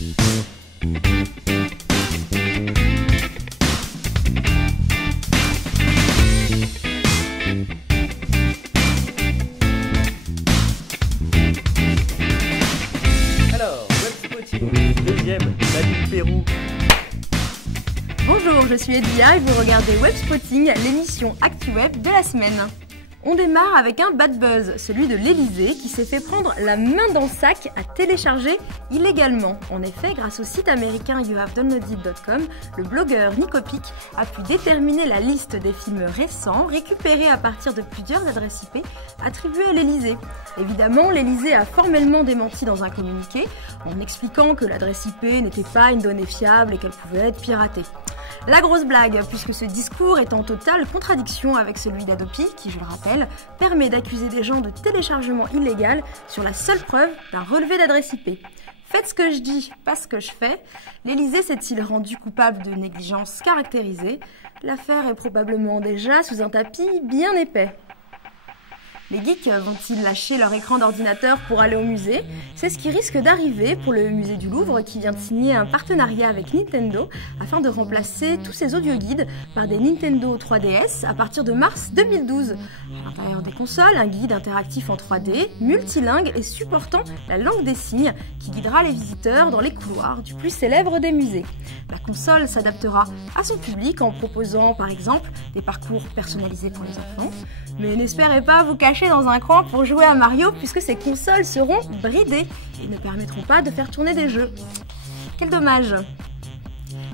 Alors, Webspotting, deuxième, David Pérou. Bonjour, je suis Edia et vous regardez Webspotting, l'émission ActuWeb de la semaine. On démarre avec un bad buzz, celui de l'Elysée qui s'est fait prendre la main dans le sac à télécharger illégalement. En effet, grâce au site américain youhavedownloaded.com, le blogueur Nicopic a pu déterminer la liste des films récents récupérés à partir de plusieurs adresses IP attribuées à l'Elysée. Évidemment, l'Elysée a formellement démenti dans un communiqué en expliquant que l'adresse IP n'était pas une donnée fiable et qu'elle pouvait être piratée. La grosse blague, puisque ce discours est en totale contradiction avec celui d'Adopi, qui, je le rappelle, permet d'accuser des gens de téléchargement illégal sur la seule preuve d'un relevé d'adresse IP. Faites ce que je dis, pas ce que je fais. L'Elysée s'est-il rendu coupable de négligence caractérisée? L'affaire est probablement déjà sous un tapis bien épais. Les geeks vont-ils lâcher leur écran d'ordinateur pour aller au musée? C'est ce qui risque d'arriver pour le musée du Louvre qui vient de signer un partenariat avec Nintendo afin de remplacer tous ses audioguides par des Nintendo 3DS à partir de mars 2012. À l'intérieur des consoles, un guide interactif en 3D, multilingue et supportant la langue des signes qui guidera les visiteurs dans les couloirs du plus célèbre des musées. La console s'adaptera à son public en proposant par exemple des parcours personnalisés pour les enfants. Mais n'espérez pas vous cacher dans un coin pour jouer à Mario puisque ces consoles seront bridées et ne permettront pas de faire tourner des jeux. Quel dommage!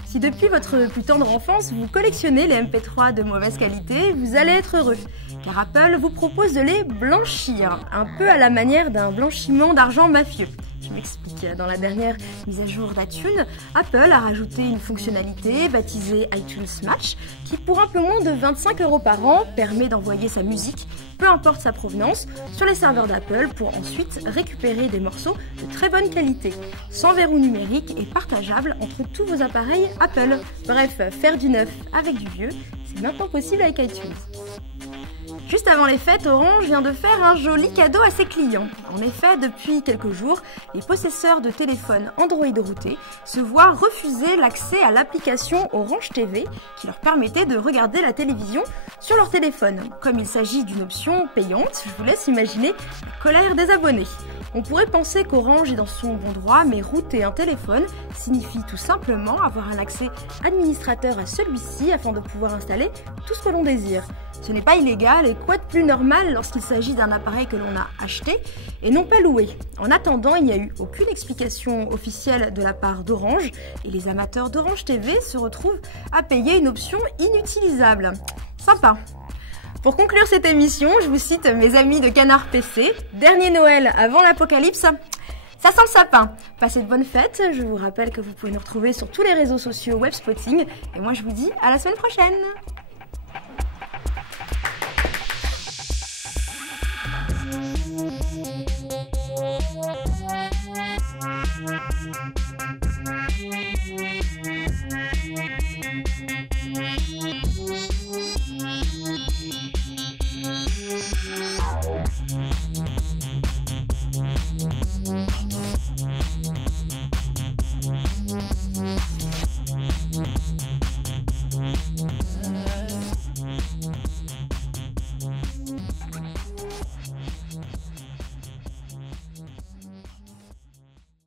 Si depuis votre plus tendre enfance vous collectionnez les MP3 de mauvaise qualité, vous allez être heureux, car Apple vous propose de les blanchir, un peu à la manière d'un blanchiment d'argent mafieux. Je m'explique. Dans la dernière mise à jour d'iTunes, Apple a rajouté une fonctionnalité baptisée iTunes Match qui, pour un peu moins de 25 € par an, permet d'envoyer sa musique, peu importe sa provenance, sur les serveurs d'Apple pour ensuite récupérer des morceaux de très bonne qualité, sans verrou numérique et partageable entre tous vos appareils Apple. Bref, faire du neuf avec du vieux, c'est maintenant possible avec iTunes. Juste avant les fêtes, Orange vient de faire un joli cadeau à ses clients. En effet, depuis quelques jours, les possesseurs de téléphones Android routés se voient refuser l'accès à l'application Orange TV qui leur permettait de regarder la télévision sur leur téléphone. Comme il s'agit d'une option payante, je vous laisse imaginer la colère des abonnés. On pourrait penser qu'Orange est dans son bon droit, mais router un téléphone signifie tout simplement avoir un accès administrateur à celui-ci afin de pouvoir installer tout ce que l'on désire. Ce n'est pas illégal et quoi de plus normal lorsqu'il s'agit d'un appareil que l'on a acheté et non pas loué. En attendant, il n'y a eu aucune explication officielle de la part d'Orange et les amateurs d'Orange TV se retrouvent à payer une option inutilisable. Sympa. Pour conclure cette émission, je vous cite mes amis de Canard PC. Dernier Noël avant l'apocalypse, ça sent le sapin. Passez de bonnes fêtes. Je vous rappelle que vous pouvez nous retrouver sur tous les réseaux sociaux Webspotting. Et moi, je vous dis à la semaine prochaine.